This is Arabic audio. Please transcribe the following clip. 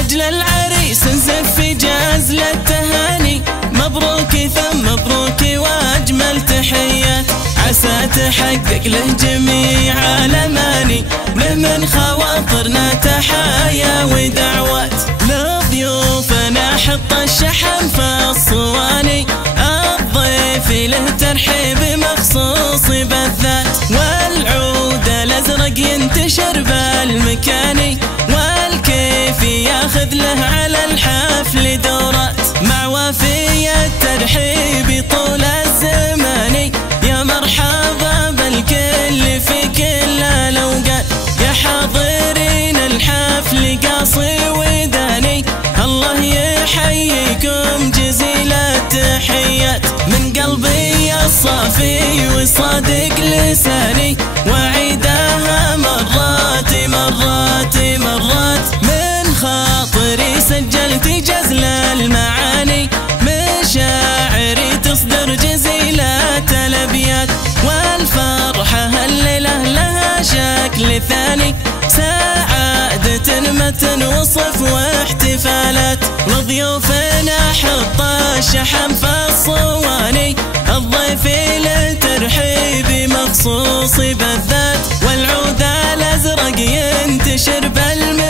لأجل العريس نزف جاز للتهاني، مبروك ثم مبروك وأجمل تحيات، عسى تحقق له جميع الأماني، له من خواطرنا تحايا ودعوات. لضيوفنا حط الشحن في الصواني، الضيف له ترحيب مخصوص بالذات، والعود الأزرق ينتشر بالمكاني، والكيف ياخذ له على الحفل دورات، مع وفي الترحيب طول الزمان. يا مرحبا بالكل في كل الأوقات، يا حاضرين الحفل قاصي وداني، الله يحييكم جزيل التحيات، من قلبي الصافي وصادق لساني، وعيدها مرات مرات مرات، من خاطري سجلت جزل المعاني، مشاعري تصدر جزيلات الأبيات، والفرحة الليلة لها شكل ثاني، سعادة ما تنوصف واحتفالات. لضيوفنا حط الشحن في الصواني، الضيف له ترحيب مخصوص بالذات، والعود الأزرق ينتشر بالمكان.